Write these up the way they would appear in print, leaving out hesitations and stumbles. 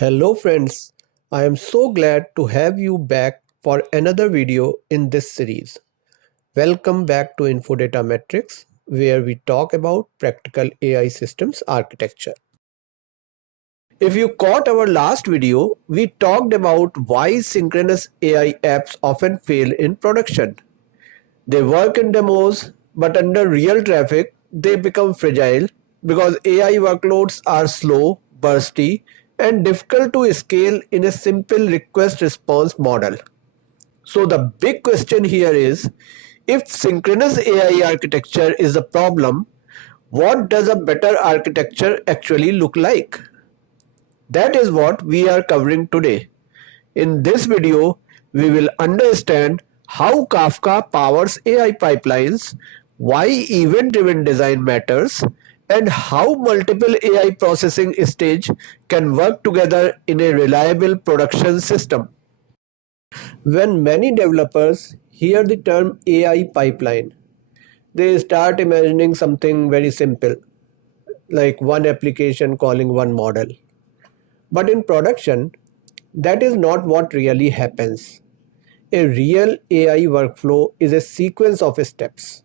Hello friends, I am so glad to have you back for another video in this series. Welcome back to Infodatamatrix, where we talk about practical AI systems architecture. If you caught our last video, we talked about why synchronous AI apps often fail in production. They work in demos, but under real traffic, they become fragile because AI workloads are slow, bursty, and difficult to scale in a simple request response model. So, the big question here is if synchronous AI architecture is a problem, what does a better architecture actually look like? That is what we are covering today. In this video, we will understand how Kafka powers AI pipelines, why event-driven design matters, and how multiple AI processing stages can work together in a reliable production system. When many developers hear the term AI pipeline, they start imagining something very simple, like one application calling one model. But in production, that is not what really happens. A real AI workflow is a sequence of steps.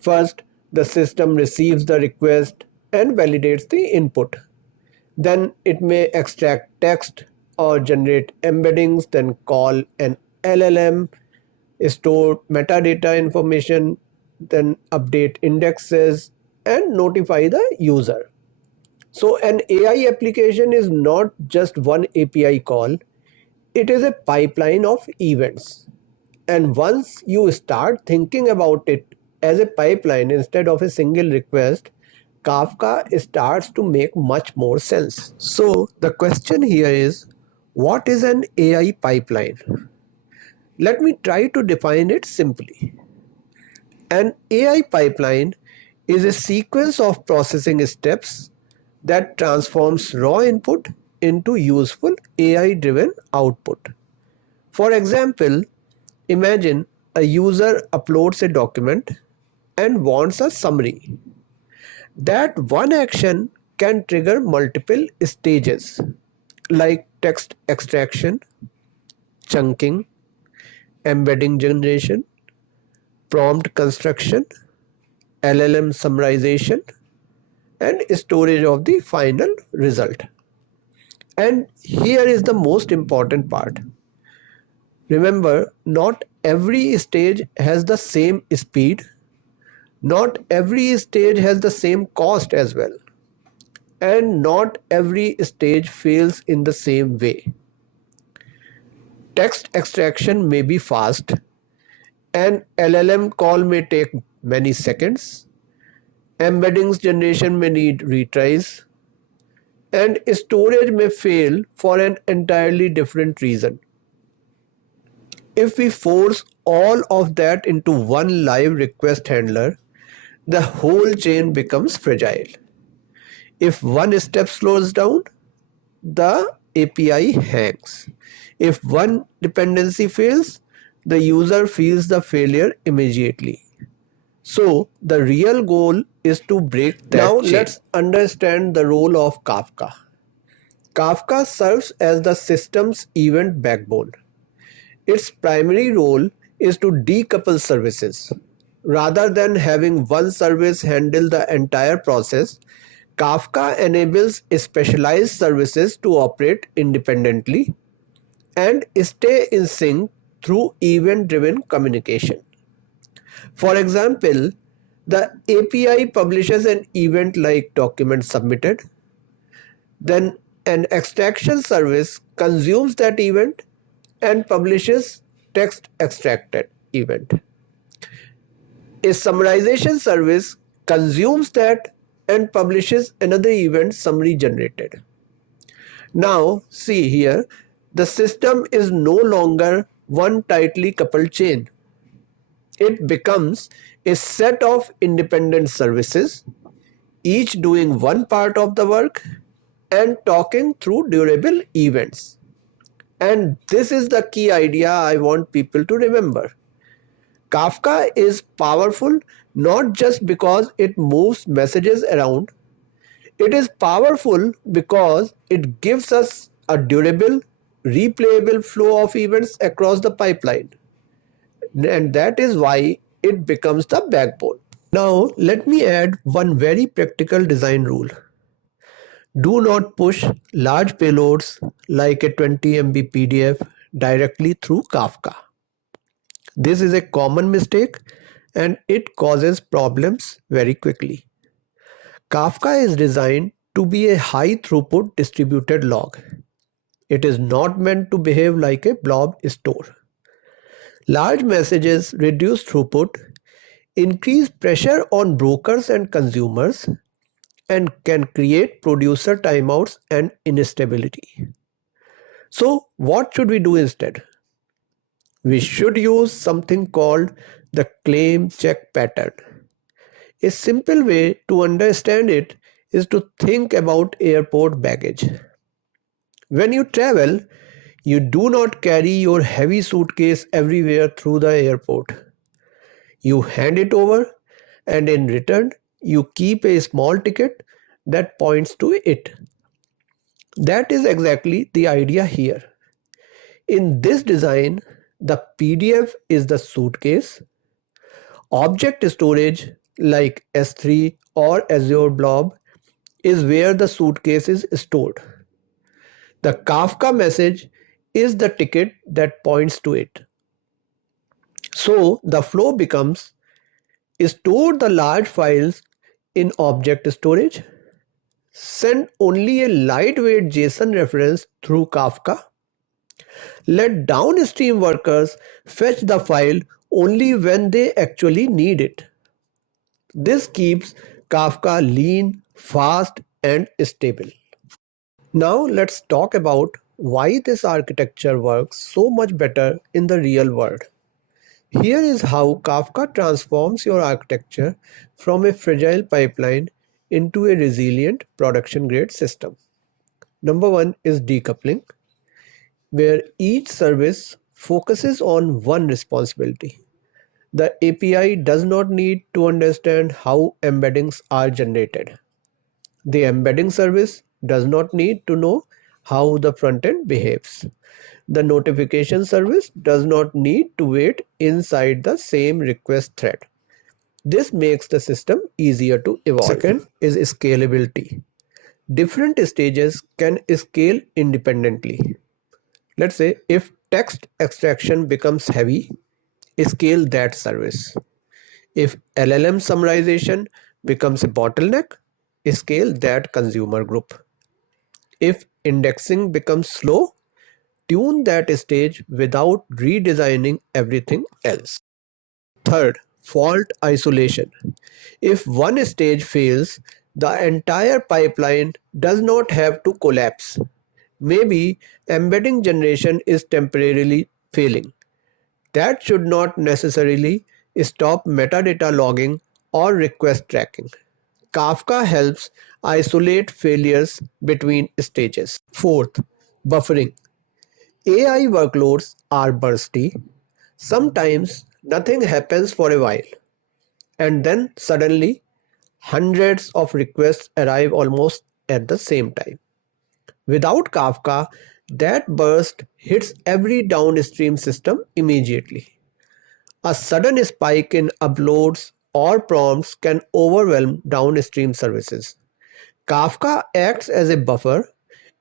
First, the system receives the request and validates the input. Then it may extract text or generate embeddings, then call an LLM, store metadata information, then update indexes and notify the user. So an AI application is not just one API call, it is a pipeline of events. And once you start thinking about it as a pipeline instead of a single request, Kafka starts to make much more sense. So the question here is, what is an AI pipeline? Let me try to define it simply. An AI pipeline is a sequence of processing steps that transforms raw input into useful AI-driven output. For example, imagine a user uploads a document and wants a summary. That one action can trigger multiple stages like text extraction, chunking, embedding generation, prompt construction, LLM summarization, and storage of the final result. And here is the most important part. Remember, not every stage has the same speed, not every stage has the same cost as well, and not every stage fails in the same way. Text extraction may be fast, an LLM call may take many seconds, embeddings generation may need retries, and storage may fail for an entirely different reason. If we force all of that into one live request handler, the whole chain becomes fragile. If one step slows down, the API hangs. If one dependency fails, the user feels the failure immediately. So the real goal is to break that chain. Now let's understand the role of Kafka. Kafka serves as the system's event backbone. Its primary role is to decouple services. Rather than having one service handle the entire process, Kafka enables specialized services to operate independently and stay in sync through event-driven communication. For example, the API publishes an event like document submitted, then an extraction service consumes that event and publishes text extracted event. A summarization service consumes that and publishes another event summary generated. Now see here, the system is no longer one tightly coupled chain. It becomes a set of independent services, each doing one part of the work and talking through durable events. And this is the key idea I want people to remember. Kafka is powerful not just because it moves messages around, it is powerful because it gives us a durable, replayable flow of events across the pipeline. And that is why it becomes the backbone. Now, let me add one very practical design rule. Do not push large payloads like a 20 MB PDF directly through Kafka. This is a common mistake and it causes problems very quickly. Kafka is designed to be a high throughput distributed log. It is not meant to behave like a blob store. Large messages reduce throughput, increase pressure on brokers and consumers, and can create producer timeouts and instability. So, what should we do instead? We should use something called the claim check pattern. A simple way to understand it is to think about airport baggage. When you travel, you do not carry your heavy suitcase everywhere through the airport. You hand it over, and in return, you keep a small ticket that points to it. That is exactly the idea here. In this design, the PDF is the suitcase. Object storage like S3 or Azure Blob is where the suitcase is stored. The Kafka message is the ticket that points to it. So the flow becomes store the large files in object storage, send only a lightweight JSON reference through Kafka, let downstream workers fetch the file only when they actually need it. This keeps Kafka lean, fast, and stable. Now let's talk about why this architecture works so much better in the real world. Here is how Kafka transforms your architecture from a fragile pipeline into a resilient production-grade system. Number one is decoupling, where each service focuses on one responsibility. The API does not need to understand how embeddings are generated. The embedding service does not need to know how the frontend behaves. The notification service does not need to wait inside the same request thread. This makes the system easier to evolve. Second is scalability. Different stages can scale independently. Let's say if text extraction becomes heavy, scale that service. If LLM summarization becomes a bottleneck, scale that consumer group. If indexing becomes slow, tune that stage without redesigning everything else. Third, fault isolation. If one stage fails, the entire pipeline does not have to collapse. Maybe embedding generation is temporarily failing. That should not necessarily stop metadata logging or request tracking. Kafka helps isolate failures between stages. Fourth, buffering. AI workloads are bursty. Sometimes nothing happens for a while, and then suddenly hundreds of requests arrive almost at the same time. Without Kafka, that burst hits every downstream system immediately. A sudden spike in uploads or prompts can overwhelm downstream services. Kafka acts as a buffer,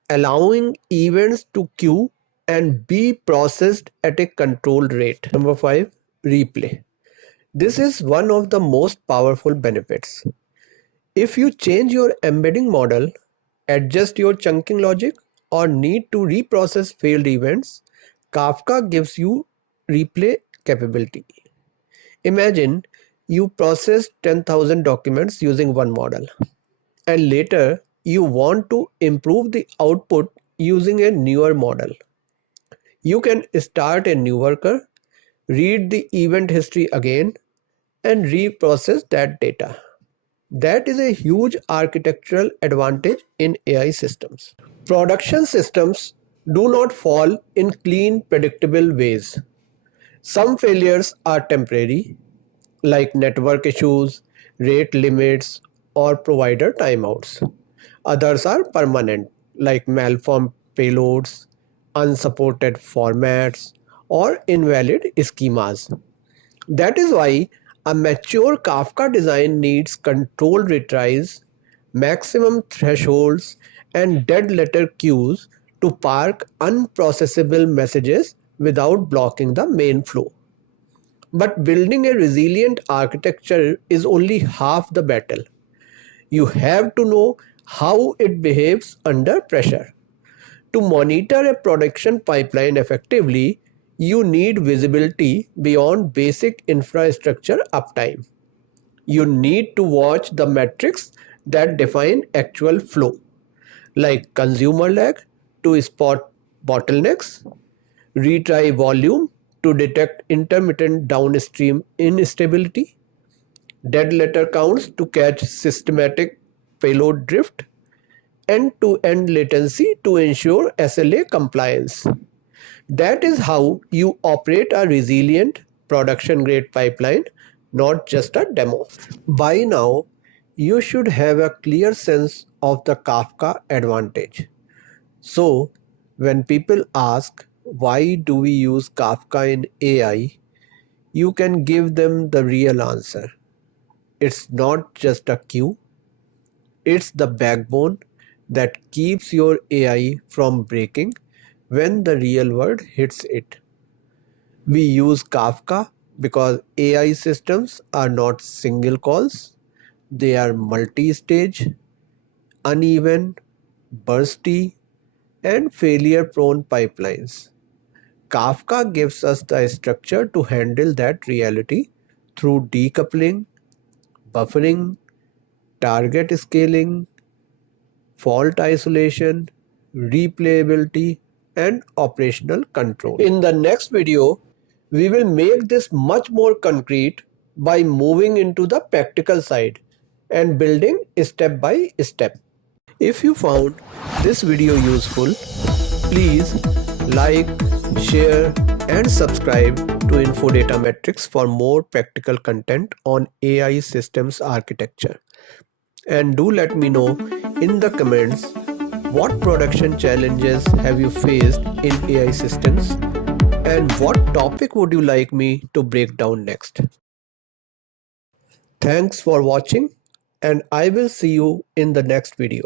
allowing events to queue and be processed at a controlled rate. Number 5, replay. This is one of the most powerful benefits. If you change your embedding model, adjust your chunking logic, or need to reprocess failed events, Kafka gives you replay capability. Imagine you processed 10,000 documents using one model, and later you want to improve the output using a newer model. You can start a new worker, read the event history again, and reprocess that data. That is a huge architectural advantage in AI systems. Production systems do not fall in clean, predictable ways. Some failures are temporary, like network issues, rate limits, or provider timeouts. Others are permanent, like malformed payloads, unsupported formats, or invalid schemas. That is why a mature Kafka design needs controlled retries, maximum thresholds, and dead letter queues to park unprocessable messages without blocking the main flow. But building a resilient architecture is only half the battle. You have to know how it behaves under pressure. To monitor a production pipeline effectively, you need visibility beyond basic infrastructure uptime. You need to watch the metrics that define actual flow, like consumer lag to spot bottlenecks, retry volume to detect intermittent downstream instability, dead letter counts to catch systematic payload drift, end-to-end latency to ensure SLA compliance. That is how you operate a resilient production grade pipeline, not just a demo. By now, you should have a clear sense of the Kafka advantage. So, when people ask, why do we use Kafka in AI, you can give them the real answer. It's not just a queue, it's the backbone that keeps your AI from breaking when the real world hits it. We use Kafka because AI systems are not single calls, they are multi stage, uneven, bursty, and failure prone pipelines. Kafka gives us the structure to handle that reality through decoupling, buffering, target scaling, fault isolation, replayability, and operational control. In the next video, we will make this much more concrete by moving into the practical side and building step by step. If you found this video useful, please like, share, and subscribe to Infodatamatrix for more practical content on AI systems architecture. And do let me know in the comments what production challenges have you faced in AI systems and what topic would you like me to break down next. Thanks for watching, and I will see you in the next video.